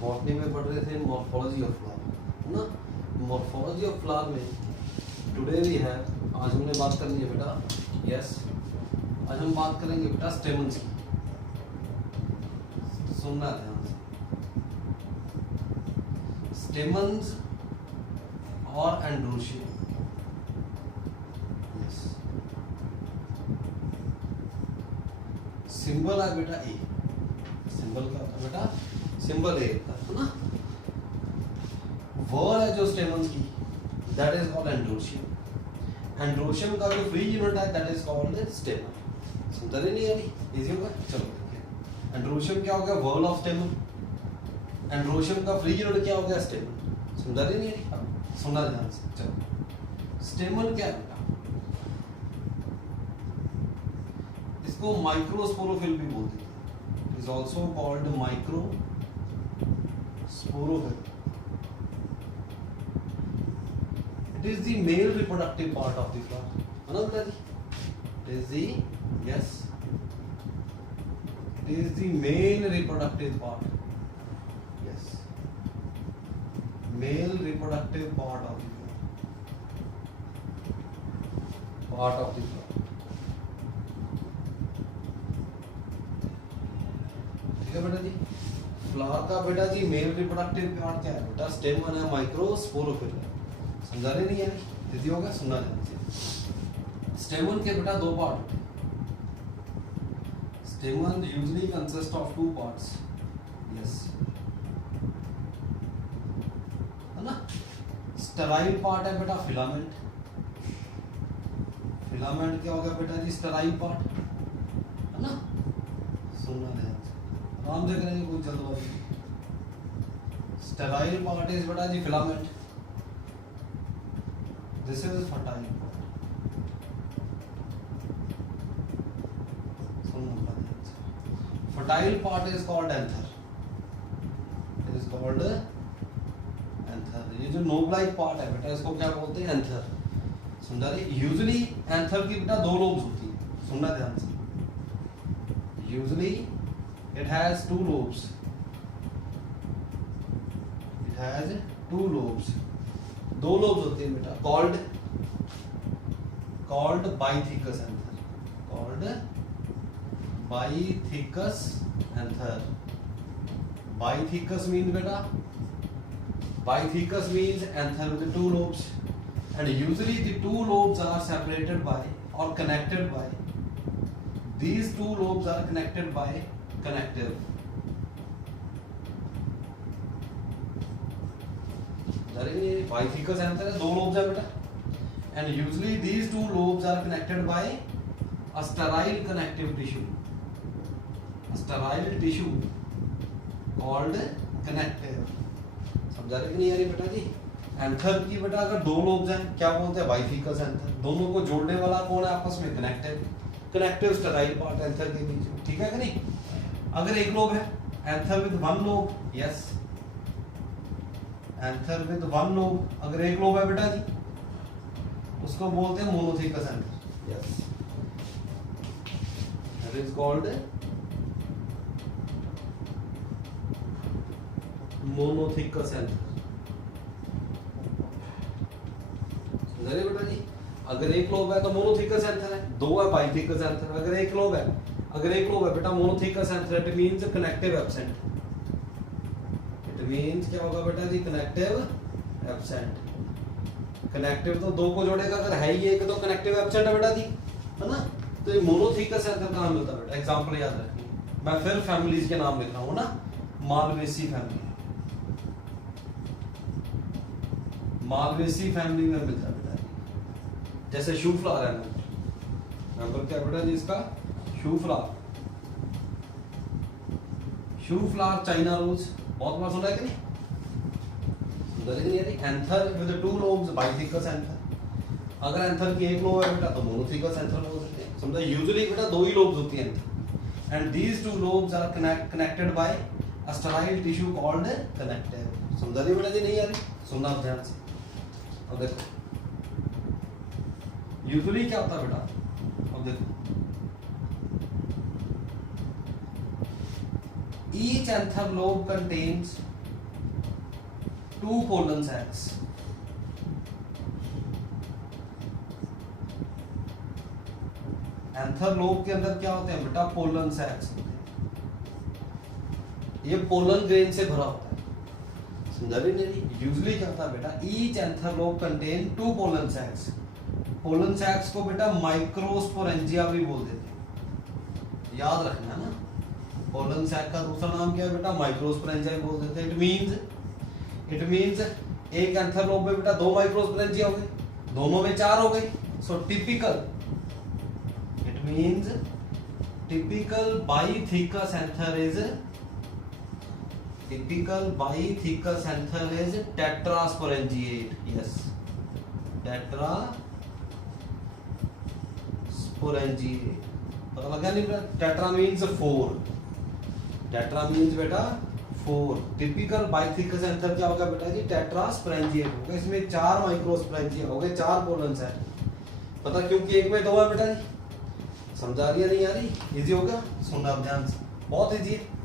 Botany में पढ़ रहे थे मॉर्फोलॉजी ऑफ फ्लावर, है ना। मॉर्फोलॉजी ऑफ फ्लावर में टुडे वी हैव, आज हमने बात करनी है बेटा, यस, आज हम बात करेंगे बेटा स्टेमन्स की। सुनना ध्यान से, स्टेमन्स और एंड्रोशियम। यस, सिंबल है बेटा ए। सिंबल क्या होता है बेटा? सिंबल ए होता है ना। वर्ड है जो स्टेमन्स की, that is called androecium. Androecium का जो फ्री यूनिट है दैट इज कॉल्ड स्टेमन। समझ रहे नहीं यानी? इजी होगा। चलो देखिए, एंड्रोशियम क्या हो गया? Word of स्टेमन। एंड्रोशियम का फ्री यूनिट क्या हो गया? स्टेमन। समझ रहे नहीं यानी? अब सुनना ध्यान से। चलो, स्टेमन क्या है बेटा? इसको माइक्रोस्पोरोफिल भी बोलते हैं, is also called microsporophyll. It is the male reproductive part of the flower, है ना बेटा जी? It is the, yes, it is the male reproductive part, yes, male reproductive part of the flower, ठीक है बेटा जी। Flower का बेटा जी male reproductive part क्या है बेटा? स्टेमन है, माइक्रोस्पोरोफिल है। समझा रहे नहीं है? दीदी होगा, सुनना ध्यान से। स्टेमन के बेटा दो पार्ट होते हैं। स्टेमन usually consist of two parts, yes, है ना। स्टेराइल पार्ट है बेटा फिलामेंट। फिलामेंट क्या होगा बेटा जी? स्टेराइल पार्ट, है ना। सुनना ध्यान से, आराम से करेंगे, कोई जल्दबाजी नहीं। स्टेराइल पार्ट इज बेटा जी filament. This is fertile part. Fertile part is called anther. It is called anther. ये जो नोब लाइक पार्ट है बेटा, इसको क्या बोलते हैं? एंथर। समझा रही? यूजुअली एंथर की बेटा दो लोब्स होती है। सुनना ध्यान से, usually it has two lobes. It has two lobes. दो लोब्स होते हैं बेटा, called bithecous anther, called bithecous anther. Bithecous mean बेटा, bithecous means anther with two lobes, and usually the two lobes are separated by और connected by, these two lobes are connected by connective. Bithecous anther है, दो lobes है बेटा, and usually these two lobes are connected by a sterile connective tissue, a sterile tissue called connective. समझा रहे कि नहीं यार बेटा जी? एंथर की बेटा अगर दो लोब्स हैं क्या बोलते हैं? बाइथिकस एंथर। दोनों को जोड़ने वाला कौन है आपस में? Connective. Connective sterile part anther के बीच में, ठीक है कि नहीं? अगर एक लोब है, anther with one lobe, yes, anther with one lobe, अगर एक लोब है बेटा जी, उसको बोलते हैं monothecous anther, yes, that is called monothecous anther. समझ रहे बेटा जी? अगर एक लोब है तो मोनोथिकस एंथर है, दो है बाइथिकस एंथर। अगर एक लोब है बेटा monothecous anther, it means connective absent. It means क्या होगा बेटा जी? Connective absent. कनेक्टिव तो दो को जोड़ेगा, अगर है ही एक तो कनेक्टिव एब्सेंट है बेटा जी, है ना। तो ये मोनोथिकस एंथर कहाँ मिलता है बेटा? एग्जांपल याद रखिए, मैं फिर फैमिलीज के नाम लिख रहा हूँ ना। मालवेसी फैमिली, मालवेसी फैमिली में मिलता है बेटा जी। जैसे शू फ्लावर है, नंबर क्या बेटा जी इसका? Shoe flower. Shoe flower, China rose, बहुत बार सुना है कि नहीं? Anther with two lobes, bithecous anther. अगर एंथर की एक लोब है बेटा तो मोनोथिकस एंथर बोल सकते हैं। समझा? यूजुअली बेटा दो ही लोब्स होती हैं anther, and these two lobes are connected by a sterile tissue called connective. समझा रही बेटा जी? नहीं यार, सुनना ध्यान से। अब देखो यूजुअली क्या होता है बेटा? अब देखो, each anther lobe contains two pollen sacs. Anther lobe के अंदर क्या होते हैं बेटा, पोलन सैक्स होते हैं। ये पोलन ग्रेन से भरा होता है, समझा रही नहीं? यूजुअली क्या होता है बेटा, each anther lobe contain two pollen sacs. Pollen sacs को बेटा माइक्रोस्पोरेंजिया भी बोल देते हैं, याद रखना है ना। पोलन सैक का दूसरा नाम क्या है बेटा, माइक्रोस्पोरेंजिया भी बोल देते हैं। इट मींस एक एंथर लोब में बेटा दो माइक्रोस्पोरेंजिया हो गए, दोनों में चार हो गई। So typical, it means typical bithecous anther is tetrasporangiate. Yes, tetrasporangiate. पता लगा नहीं बेटा, tetra means four, tetra means बेटा फोर। टिपिकल बाइथिकस एंथर क्या होगा बेटा जी, टेट्रास्पोरेंजिएट होगा। इसमें चार माइक्रोस्पोरेंजिया हो गए, चार पोलन्स है। पता क्योंकि एक में दो है बेटा जी, समझा रही है नहीं आ रही? इजी होगा, सुनना ध्यान से, बहुत इजी है।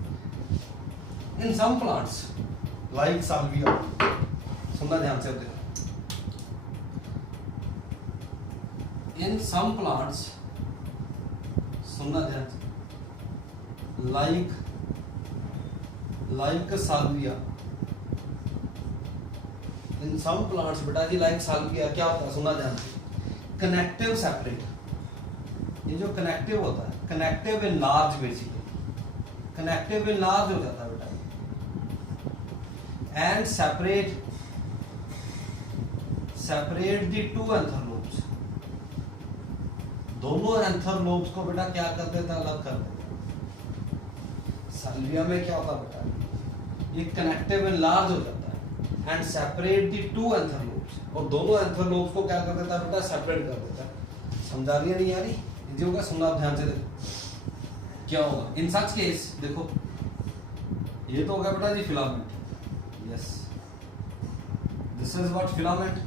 In some plants like salvia, सुनना ध्यान से देखो। In some plants, सुनना ध्यान से, like salvia. In some plants बेटा जी like salvia क्या होता है, सुनना ध्यान से, connective separate। ये जो connective होता है, connective enlarge basically, connective enlarge हो जाता है बेटा, and separate the two anther lobes। दोनों एंथर लोब्स को बेटा क्या कर देता है, अलग कर देता है। साल्विया में क्या होता है बेटा, ये कनेक्टिव एनलार्ज हो जाता है and separate the two anther lobes, और दोनों एंथर लोब्स को क्या कर देता है बेटा, सेपरेट कर देता है। समझा रही है नहीं यारी? इजी होगा, सुनना ध्यान से देखो क्या होगा। इन सच केस देखो, ये तो होगा बेटा जी filament. Yes, this is what filament।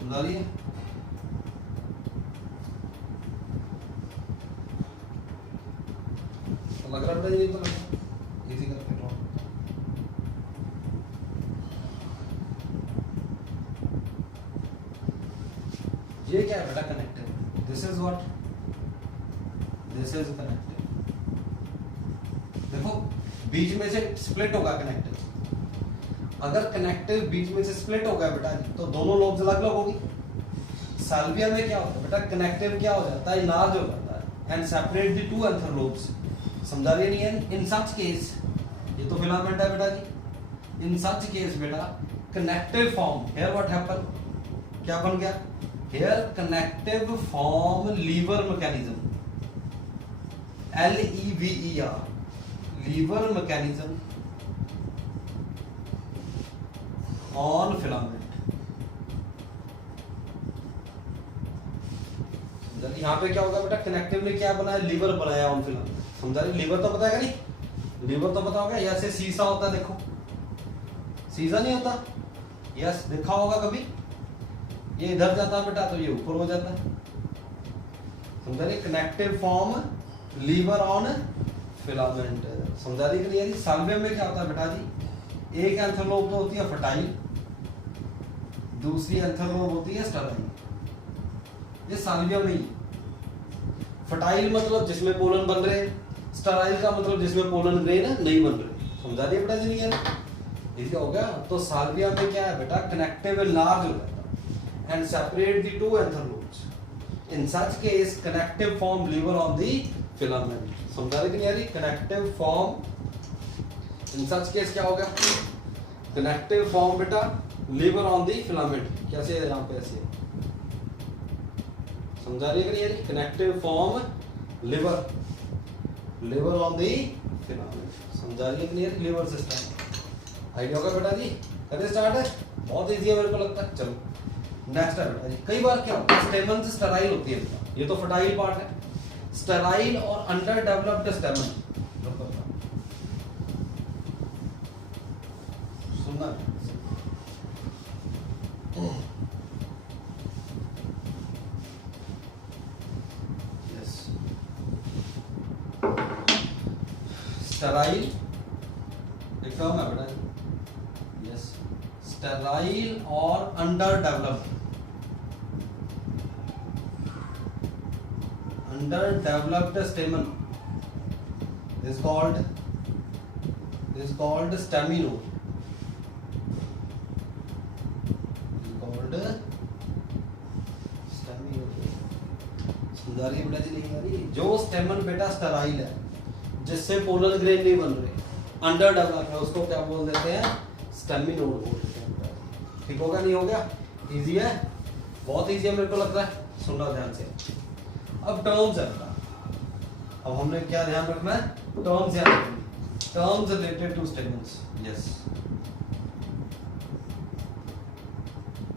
समझा रही है? तो लग रहा है ये तो इजी करके लो। ये क्या है बेटा, connective. This is what, this is connective. देखो बीच में से स्प्लिट होगा कनेक्टिव। अगर कनेक्टिव बीच में से स्प्लिट होगा बेटा तो दोनों लोब्स अलग अलग होगी। साल्विया में क्या होता है बेटा, कनेक्टिव क्या हो जाता है, इनलार्ज हो जाता है and separate the two anther lobes. समझा रही नहीं है? इन सच केस, ये तो फिलामेंट है बेटा जी। इन सच केस बेटा connective form, here what happen, क्या बन गया, here connective form liver mechanism, LEVER, liver mechanism on filament. यहाँ पे क्या होगा बेटा, कनेक्टिव ने क्या बनाया, लीवर बनाया ऑन फिलामेंट। समझा रही? लीवर तो पता है नहीं, लीवर तो पता होगा, ऐसे सीसा होता है, देखो सीसा नहीं होता, यस देखा होगा कभी, ये इधर जाता है बेटा तो ये ऊपर हो जाता है। समझा रही? Connective form lever on filament. समझा रही कि नहीं? साल्विया में क्या होता है बेटा जी, एक एंथर लोब तो होती है फर्टाइल, दूसरी एंथर लोब होती है स्टराइल। ये साल्विया में ही, फर्टाइल मतलब जिसमें पोलन बन रहे हैं, स्टराइल का मतलब जिसमें पोलन ग्रेन नहीं बन रहे। समझा रही है बेटा जी? नहीं है, इजी हो गया। तो साल्विया में क्या है बेटा, कनेक्टिव एनलार्ज हो जाता है and separate the two anther lobes. In such case connective form lever on the filament. समझा रहे कि नहीं यारी? Connective form in such case क्या होगा, कनेक्टिव फॉर्म बेटा लीवर ऑन द फिलामेंट। कैसे है यहाँ पे, ऐसे समझा रही है कि नहीं यारी? Connective form lever on the filament. समझा रही है कि नहीं यारी? लीवर सिस्टम आइडिया होगा बेटा जी। करें स्टार्ट है, बहुत इजी है मेरे को लगता है। चलो नेक्स्ट है बेटा जी, कई बार क्या होता है, स्टेमन स्टेराइल होती है। ये तो फर्टाइल पार्ट है, स्टेराइल और अंडर डेवलप्ड स्टेमन। सुनना यस, स्टेराइल एक टर्म है बेटा, यस, स्टेराइल और under developed स्टेमन is called staminode. समझा रही है बेटा जी, नहीं आ रही? जो स्टेमन बेटा स्टेराइल है, जिससे पोलन ग्रेन नहीं बन रहे, अंडर डेवलप है, उसको क्या बोल देते हैं? स्टेमिनोड बोल देते हैं। ठीक होगा, नहीं हो गया? इजी है, बहुत इजी है मेरे को लग रहा है। सुनना ध्यान से। अब टर्म्स है बेटा, अब हमने क्या ध्यान रखना है? टर्म्स याद रखनी, terms related to stamens. Yes,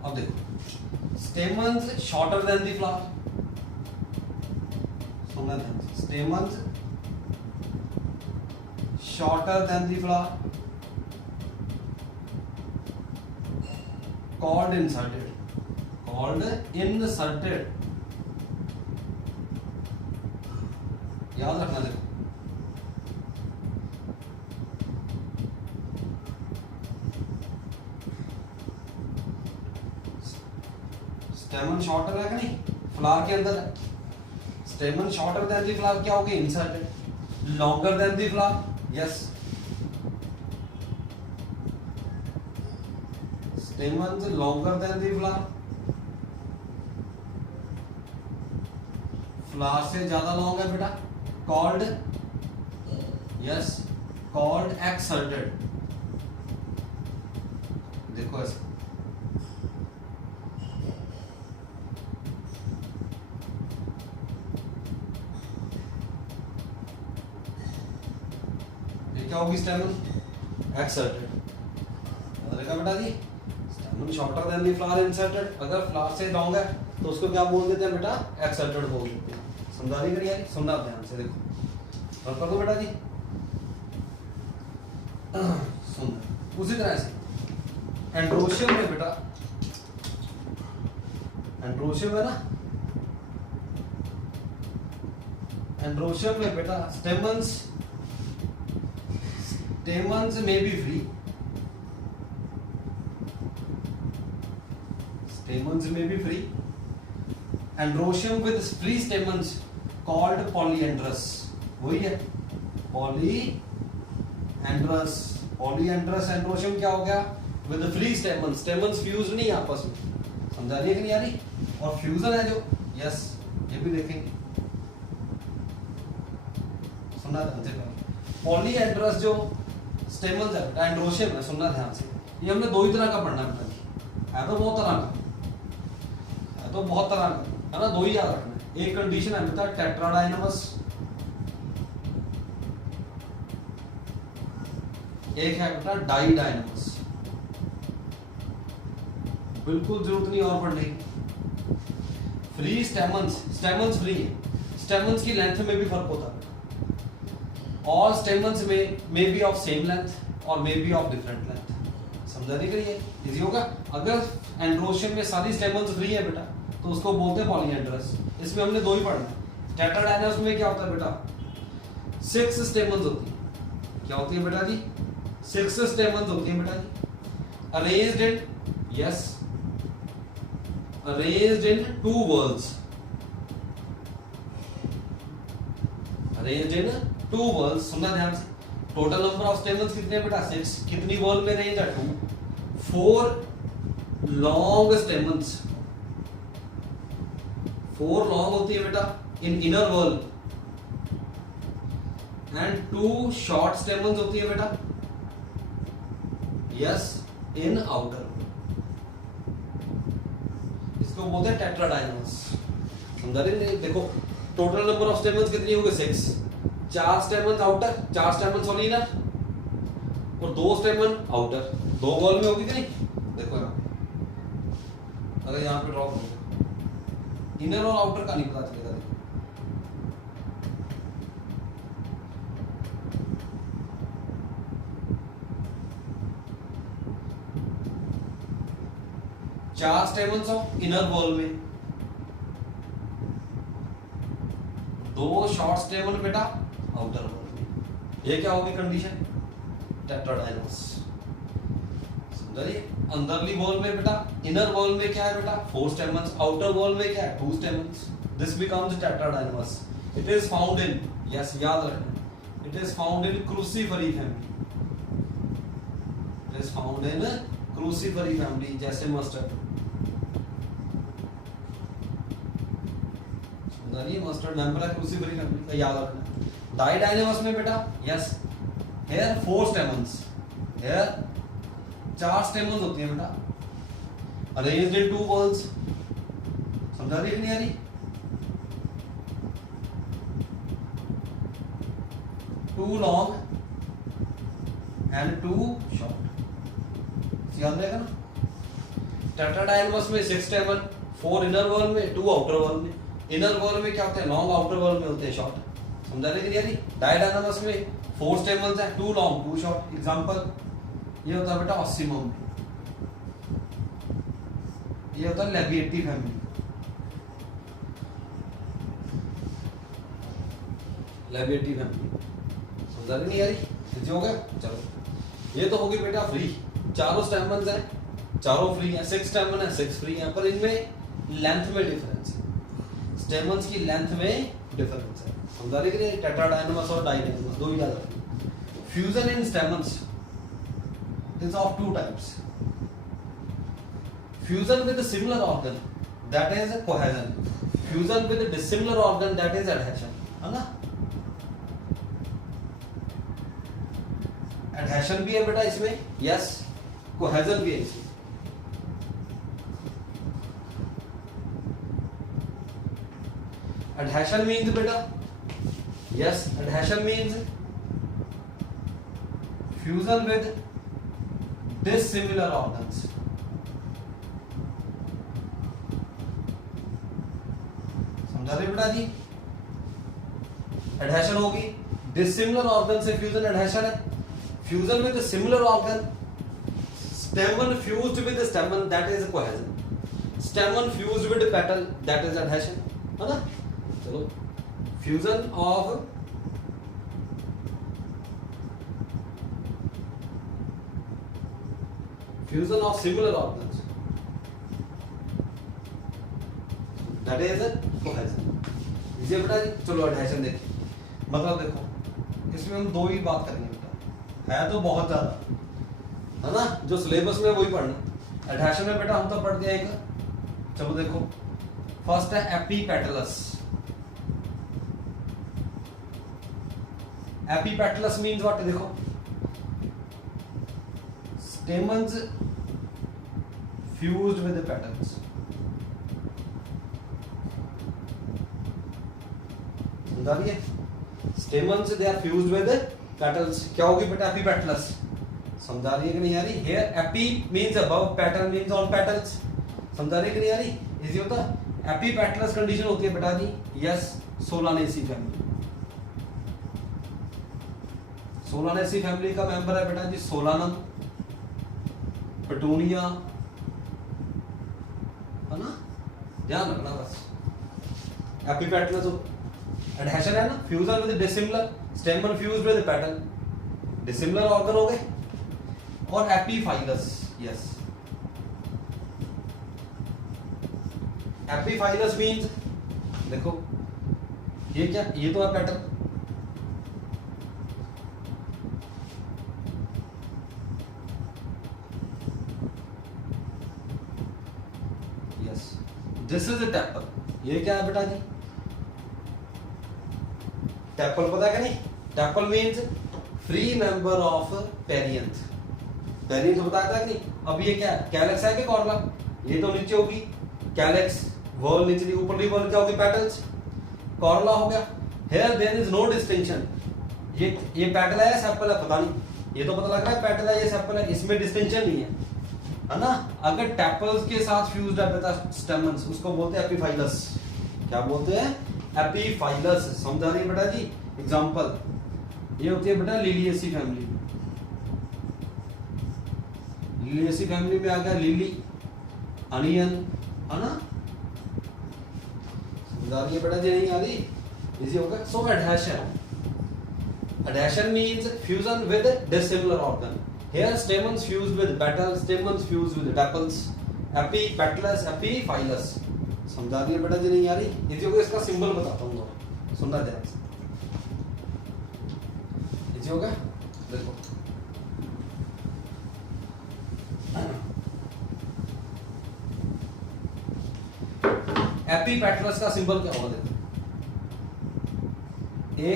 अब देखो, stamens shorter than the flower, सुनना ध्यान से, stamens shorter than the flower, called inserted, याद रखना। देखो, स्टेमन शॉर्टर है कि नहीं, फ्लावर के अंदर है। स्टेमन शॉर्टर देन द फ्लावर क्या हो गया? Inserted. Longer than the flower, yes, stamens longer than the flower, flower से ज्यादा लॉन्ग है बेटा, कॉल्ड, यस, कॉल्ड एक्सर्टेड। देखो ऐसे, क्या होगी? Stamen exserted. देखा बेटा जी, stamen shorter than the flower, inserted. अगर फ्लावर से लॉन्ग है तो उसको क्या बोल देते हैं बेटा? एक्सर्टेड बोल देते हैं। समझा नहीं करिए, सुनना ध्यान से। देखो, और कर दो बेटा जी, सुन। उसी तरह से एंड्रोशियम में बेटा, एंड्रोशियम है ना, एंड्रोशियम में बेटा stamens may be free, stamens may be free. Androecium with free stamens called polyandrous, वही है polyandrous। androecium क्या हो गया? with free stamens, stamens fused नहीं आपस में। समझा रही है कि नहीं आ रही? और फ्यूजन है जो, यस, ये भी देखेंगे, सुनना ध्यान से। पॉलीएंड्रस जो स्टेमन्स है बेटा, एंड्रोशियम है, सुनना ध्यान से। ये हमने दो ही तरह का पढ़ना है बेटा, है तो बहुत तरह का, है ना, दो ही याद रखना है। एक कंडीशन है बेटा टेट्राडाइनमस, एक है बेटा डाइडाइनमस। बिल्कुल जरूरत नहीं और पढ़ने की। फ्री स्टेमन्स फ्री है, स्टेमन्स की लेंथ में भी फर्क होता है। All stamens may be of same length or may be of different length। समझा नहीं करिए, इजी होगा। अगर एंड्रोशियम में सारी स्टेमन्स फ्री है बेटा तो उसको बोलते हैं पॉलीएंड्रस। इसमें हमने दो ही पढ़ना है। टेट्राडाइनमस में क्या होता है बेटा? 6 स्टेमन्स होती है। क्या होती है बेटा जी? 6 स्टेमन्स होती है बेटा जी, arranged in, yes, arranged in 2 whorls, arranged in 2 whorls। सुनना ध्यान से। टोटल नंबर ऑफ स्टेमन्स कितने हैं बेटा? 6। कितनी whorl में रेंज है? 2। 4 लॉन्ग स्टेमन्स, 4 लॉन्ग होती है बेटा इन inner whorl and 2 short stamens होती है बेटा, यस, इन आउटर। इसको बोलते हैं टेट्राडाइनमस। समझा रहे? देखो, टोटल नंबर ऑफ स्टेमन्स कितनी हो गई? 6। 4 स्टेमन आउटर, 4 स्टेमन सॉरी इनर, और 2 स्टेमन आउटर। 2 वॉल में होगी कि नहीं? देखो यहाँ पे, अगर यहाँ पे ड्रॉप होगा, इनर और आउटर का नहीं पता चलेगा। देखो, चार स्टेमन्स हो इनर वॉल में, 2 शॉर्ट स्टेमन बेटा आउटर वॉल में। ये क्या होगी कंडीशन, टेट्राडाइनमस। समझिए अंदरली वॉल में बेटा, इनर वॉल में क्या है बेटा 4 स्टेमन्स, आउटर वॉल में क्या है 2 stamens, this becomes tetradynamous. It is found in, yes याद रखना, it is found in Cruciferae family, it is found in Cruciferae family, जैसे मस्टर्ड। समझिए मस्टर्ड मेंबर है क्रूसीफेरी फैमिली का, याद रखना। डाइडाइनमस में बेटा yes here 4 stamens, here 4 stamens होती है बेटा, अरेंज्ड इन 2 वॉल्स। समझा रही कि नहीं आ रही? 2 लॉन्ग एंड 2 शॉर्ट, याद रहेगा ना। टेट्राडाइनमस में 6 स्टेमन, 4 इनर वॉल में, 2 आउटर वॉल में। इनर वॉल में क्या होते हैं लॉन्ग, आउटर वॉल में होते हैं शॉर्ट। समझा रही कि नहीं आ रही? डाइडाइनमस में 4 स्टेमन्स हैं, 2 लॉन्ग 2 शॉर्ट। एग्जांपल ये होता है बेटा ऑस्सिमम, ये होता है लेबिएटी फैमिली, लेबिएटी फैमिली। समझा रही नहीं आ रही? इजी हो गया? चलो ये तो होगी बेटा फ्री, चारों स्टेमन्स हैं, चारों फ्री हैं, 6 स्टेमन है 6 फ्री हैं, पर इनमें लेंथ में डिफरेंस है, स्टेमन्स की लेंथ में डिफरेंस है। समझा रही कि नहीं? टेट्राडाइनमस और डाइडाइनमस दो ही याद रखना। Fusion in stamens is of 2 types. Fusion with a similar organ, that is cohesion. Fusion with a dissimilar organ, that is adhesion. है ना? Adhesion भी है बेटा इसमें, yes. Cohesion भी है इसमें। Adhesion means बेटा, yes. Adhesion means fusion with dissimilar organs। समझा रहे बेटा जी? एडहेशन होगी, डिसिमिलर ऑर्गन से फ्यूजन एडहेशन है। Fusion with similar organ, स्टेमन fused with स्टेमन, that is cohesion. स्टेमन fused with petal, that is adhesion, है ना। चलो fusion of fusion of similar organs, that is cohesion। इसे बेटा जी चलो एडहेशन देखिए, मतलब देखो इसमें हम 2 ही बात करेंगे बेटा, है तो बहुत ज्यादा, है ना, जो सिलेबस में वही पढ़ना। एडहेशन में बेटा हम तो पढ़ते हैं एक, चलो देखो फर्स्ट है एपीपेटलस। Epipetalous means what? देखो stamens fused with the petals। समझा रही है? stamens they are fused with the petals, क्या होगी बेटा एपीपेटलस। समझा रही है कि नहीं आ रही? here epi means above, petal means on petals। समझा रही है कि नहीं आ रही? इजी होता है। एपीपेटलस कंडीशन होती है बेटा जी yes Solanaceae family. Solanaceae family का मेंबर है बेटा जी सोलानम, पेटूनिया, है ना, ध्यान रखना बस। एपीपेटलस एडहेशन है ना, fusion with dissimilar, स्टेमन fused with petal, dissimilar organ हो गए। और एपीफाइलस, यस एपीफाइलस मींस देखो ये क्या, ये तो है petal, this is a tepal. ये क्या है बेटा जी? टेपल पता है कि नहीं? Tepal means free member of perianth. Perianth बताया था कि नहीं? अब ये क्या है? कैलेक्स है कि कॉर्ला? ये तो नीचे होगी कैलेक्स, वॉल नीचे, ऊपरली वॉल क्या होगी पेटल्स, कॉर्ला हो गया। Here there is no distinction, ये पेटल है या सेपल है पता नहीं, ये तो पता लग रहा है पेटल है ये सेपल है, इसमें डिस्टिंक्शन नहीं है ना। अगर टेपल्स के साथ फ्यूज्ड है बेटा स्टेमन्स, उसको बोलते हैं एपीफाइलस। क्या बोलते हैं? एपीफाइलस। समझा रही है बेटा जी? एग्जांपल ये होती है बेटा लिलिएसी फैमिली। लिलिएसी फैमिली में आ गया लिली, अनियन, है ना। समझा रही है बेटा जी? नहीं आ रही? इजी होगा। सो adhesion, Adhesion means fusion with dissimilar organ. Here stamens fused with petals, stamens fused with tepals, epipetalous, epiphyllous. समझा दिया बेटा जी? नहीं आ रही? इसी को इसका सिंबल बताता हूँ, सुनना ध्यान से। इसी होगा, देखो एपिपेटलस का सिंबल क्या होगा? देखो ए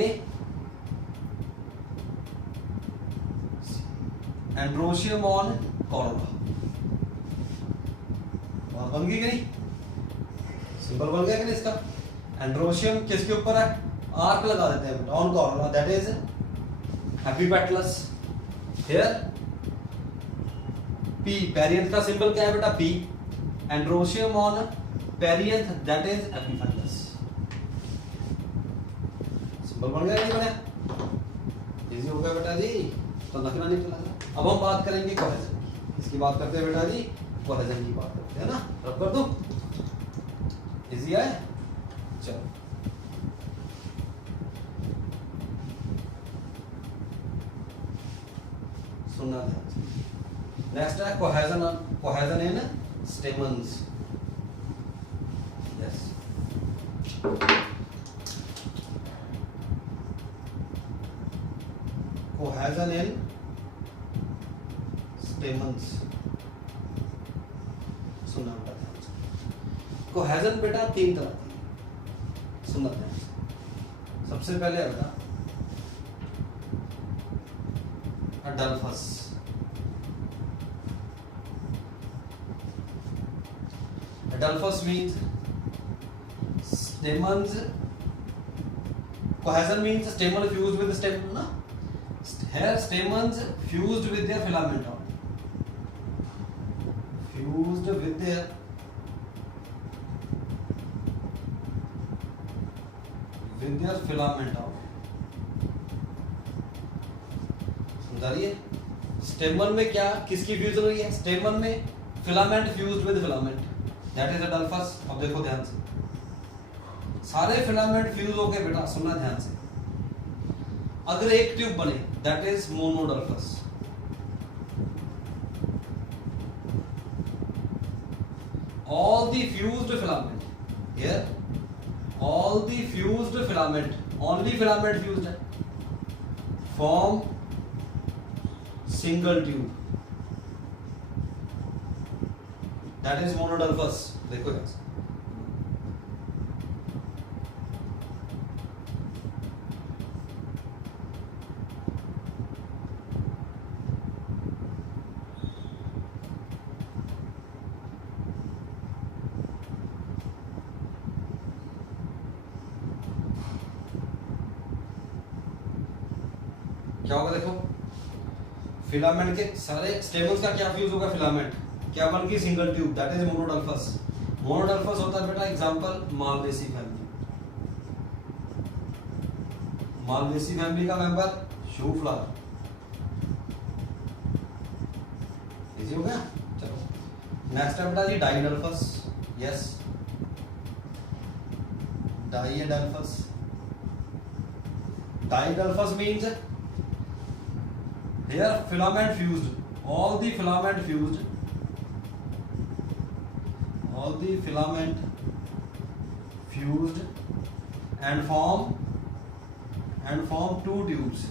एंड्रोशियम ऑन कॉरोला, बन गई कि नहीं? सिंबल बन गया कि नहीं इसका? एंड्रोशियम किसके ऊपर है? आर्क लगा देते हैं बेटा, on कॉरोला, that is epipetalous. Here P, perianth का सिंबल क्या है बेटा? P, androecium on perianth, that is epiphyllous. Symbol बन गया नहीं बना? इजी हो गया बेटा जी, तो नखरा नहीं चला। अब हम बात करेंगे कोहेजन की। इसकी बात करते हैं बेटा जी, कोहेजन की बात करते हैं ना। रब कर दूं? इजी है, चलो सुनना ध्यान से। नेक्स्ट है कोहेजन, कोहेजन इन स्टेमन्स। यस, कोहेजन इन स्टेमन्स, सुनना बेटा ध्यान से। कोहेजन बेटा तीन तरह की है, सुनना ध्यान से। सबसे पहले बेटा अडल्फस। अडल्फस means stamens, cohesion means stamen fused with stamen na. Here stamens fused with their filament only, fused with their filament only। समझा रही है? स्टेमन में क्या किसकी फ्यूजन हुई है? स्टेमन में filament fused with filament, that is adelphous. अब देखो ध्यान से, सारे फिलामेंट फ्यूज होके बेटा सुनना ध्यान से, अगर एक ट्यूब बने that is monadelphous. All the fused filament, here all the fused filament, only filament fused है, form single tube, that is monadelphous. देखो ध्यान से, क्या होगा? देखो फिलामेंट के सारे स्टेमन्स का क्या फ्यूज होगा? फिलामेंट क्या बन गई? Single tube, that is monadelphous. Monadelphous होता है बेटा example Malvaceae family, Malvaceae family का मेंबर शू फ्लावर। इजी हो गया? चलो नेक्स्ट है बेटा जी diadelphous. Yes, diadelphous. Diadelphous means here filament fused, all the filament fused, all the filament fused and form two tubes।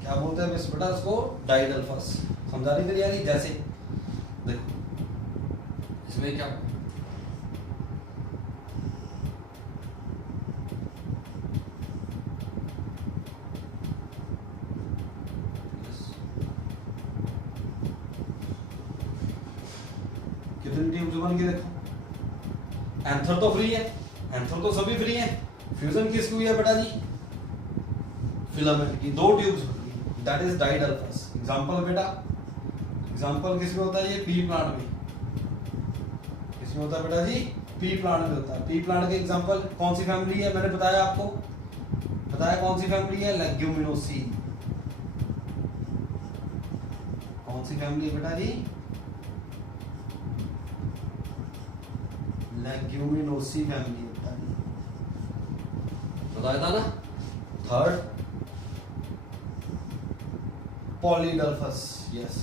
क्या बोलते हैं बेटा इसको? डाइडल्फस। समझा रही थी यारी? जैसे देखो इसमें क्या, कितनी ट्यूब्स बन गई? देखो एंथर तो फ्री है, एंथर तो सभी फ्री है, फ्यूजन किसकी हुई है बेटा जी? फिलामेंट की। दो ट्यूब्स बन गई, दैट इज डाइडल्फस। एग्जांपल बेटा, एग्जांपल किसमें होता है? ये पी प्लांट में। किसमें होता है बेटा जी? पी प्लांट में होता है। पी प्लांट के एग्जांपल कौन सी फैमिली है? मैंने बताया आपको, बताया कौन सी फैमिली है? लेग्यूमिनोसी। कौन सी फैमिली है बेटा जी? लेग्यूमिनोसी फैमिली होता है, बताया था ना। Third polyadelphous, yes,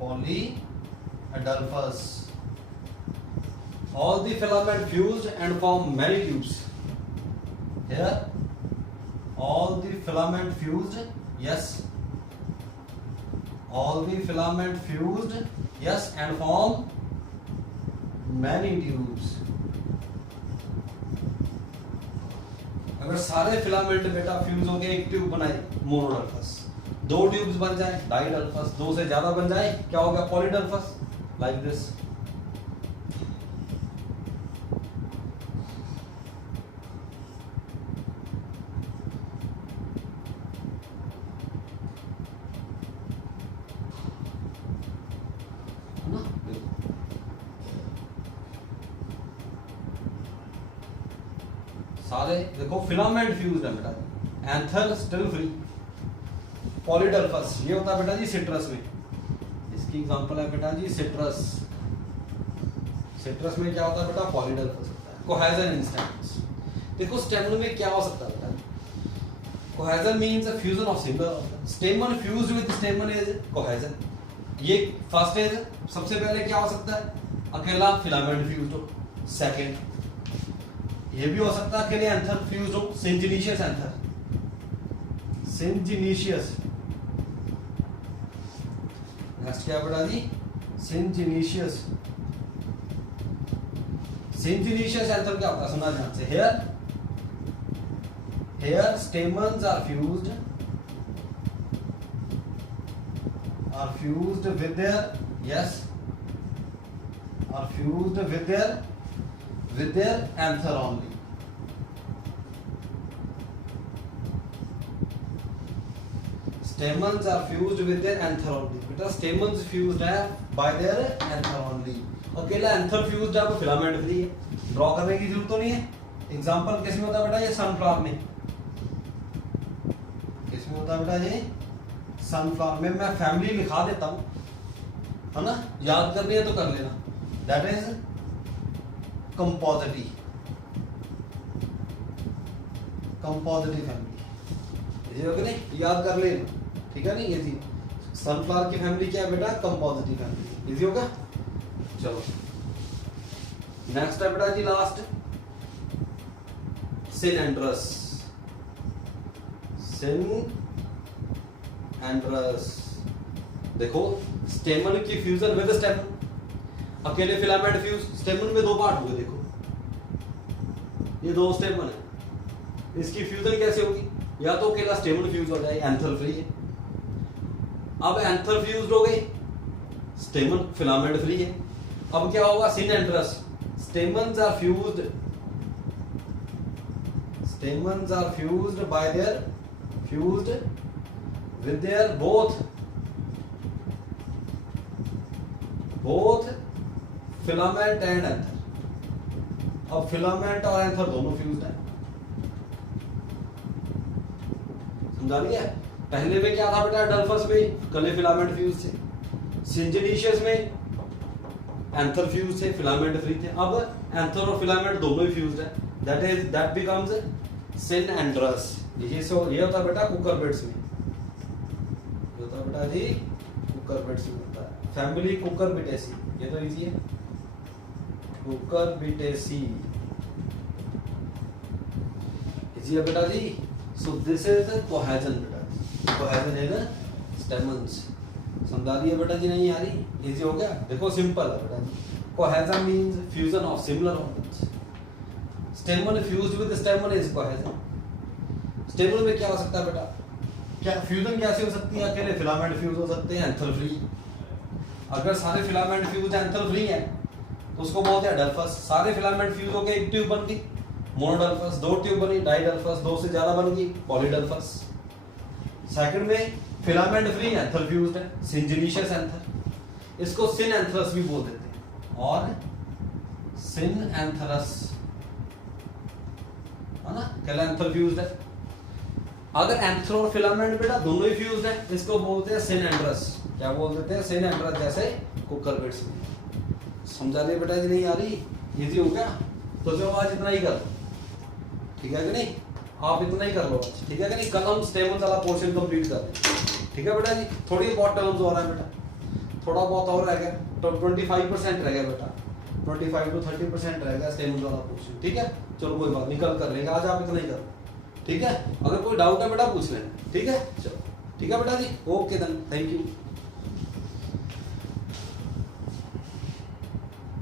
polyadelphous. All the filament fused and form many tubes. Here, all the filament fused, yes. All the filament fused, yes, and form many tubes. अगर सारे फिलामेंट बेटा फ्यूज होके एक ट्यूब बनाए मोनोडल्फस, दो ट्यूब्स बन जाए diadelphous, दो से ज्यादा बन जाए क्या होगा पॉलीडल्फस, लाइक दिस. सारे देखो फिलामेंट फ्यूज्ड है बेटा, एंथर स्टिल फ्री. पॉलीडल्फस ये होता है बेटा जी सिट्रस में, इसकी एग्जांपल है बेटा जी सिट्रस. सिट्रस में क्या होता है बेटा पॉलीडल्फस होता है. कोहेजन इन स्टेमन्स, देखो स्टेमन में क्या हो सकता है बेटा, cohesion means a fusion of single स्टेमन fused with stamen is cohesion. ये फर्स्ट इज सबसे पहले क्या हो सकता है अकेला फिलामेंट फ्यूज्ड हो. सेकंड ये भी हो सकता है अकेले एंथर फ्यूज्ड हो, सिंजिनीशियस एंथर, सिंजिनीशियस. नेक्स्ट क्या बेटा जी सिंजिनीशियस. सिंजिनीशियस एंथर क्या होता है सुना ध्यान से. Here stamens are fused with their, yes, are fused with their anther only. Stamens are fused with their anther only. बेटा stamens fused है by their anther only. अकेला anther fused है वो फिलामेंट फ्री है, ड्रॉ करने की जरूरत तो नहीं है. एग्जांपल किस में होता है बेटा ये सनफ्लावर में, किस में होता है बेटा ये सनफ्लावर में. मैं फैमिली लिखा देता हूं है ना, याद करनी है तो कर लेना. That is Compositae, Compositae family. ये होगा नहीं याद कर लेना, ठीक है नहीं. ये थी सनफ्लावर की फैमिली क्या है बेटा कंपोजिटी फैमिली. इजी होगा. चलो नेक्स्ट है बेटा जी लास्ट सिनेंड्रस. सिनेंड्रस देखो स्टेमन की फ्यूजन विद स्टेमन, अकेले फिलामेंट फ्यूज. स्टेमन में दो पार्ट हुए, देखो ये दो स्टेमन है, इसकी फ्यूजन कैसे होगी, या तो अकेला स्टेमन फ्यूज हो जाए एंथर फ्री है. अब एंथर फ्यूज्ड हो गई, स्टेमन फिलामेंट फ्री है. अब क्या होगा synandrous. Stamens are fused by their fused with their both filament and anther. अब फिलामेंट और एंथर दोनों फ्यूज्ड है. समझा लिया. पहले में क्या था बेटा डल्फस में कले फिलामेंट फ्यूज थे, सिंजिनीशियस में एंथर फ्यूज थे फिलामेंट फ्री थे. अब एंथर और फिलामेंट दोनों ही फ्यूज्ड है, दैट बिकम्स सिनेंड्रस. ये होता है बेटा कुकुरबिट्स में, ये होता है बेटा जी कुकुरबिट्स में होता है. फैमिली कुकुरबिटेसी, ये तो इजी है कुकुरबिटेसी, इजी है बेटा जी. सो दिस इज कोहेजन बेटा, कोहेजन है ना स्टेमन्स. समझा दिया बेटा जी नहीं आ रही, इजी हो गया. देखो सिंपल है बेटा जी. Cohesion means fusion of similar organs. Stamen fused with stamen is cohesion. Stamen में क्या हो सकता है बेटा, क्या फ्यूजन कैसे हो सकती है, अकेले फिलामेंट फ्यूज हो सकते हैं एंथर फ्री. अगर सारे फिलामेंट फ्यूज एंथर फ्री है तो उसको बोलते हैं डल्फस. सारे फिलामेंट फ्यूज होकर एक ट्यूब बन गई मोनोडल्फस, दो ट्यूब बनी डाइडल्फस, दो से ज्यादा बन गई पॉलीडल्फस. सेकंड में फिलामेंट फ्री एंथर फ्यूज्ड है सिंजिनीशियस एंथर, इसको सिनेंथरस भी बोल देते हैं और सिनेंथरस है ना, अकेला एंथर फ्यूज्ड है. अगर एंथर और फिलामेंट बेटा दोनों ही फ्यूज्ड है इसको बोलते हैं सिनेंड्रस. क्या बोल देते हैं सिनेंड्रस, जैसे कुकुरबिट्स में. समझा लिया बेटा जी नहीं आ रही, इजी हो गया. तो जो आज इतना ही कर, ठीक है कि नहीं. आप इतना ही कर लो आज, ठीक है कि नहीं? कल हम स्टेमन्स वाला पोर्शन कंप्लीट कर दें, ठीक है बेटा जी? थोड़ी बहुत टर्म्स हो रहा है बेटा, थोड़ा बहुत और रह गया, तो 25% रह गया बेटा, 25 to 30% रह गया स्टेमन्स वाला पोर्शन, ठीक है? चलो कोई बात नहीं, कल कर लेंगे, आज आप इतना ही करो, ठीक है? अगर कोई डाउट है बेटा पूछ लें, ठीक है? चलो ठीक है बेटा जी, ओके देन, थैंक यू।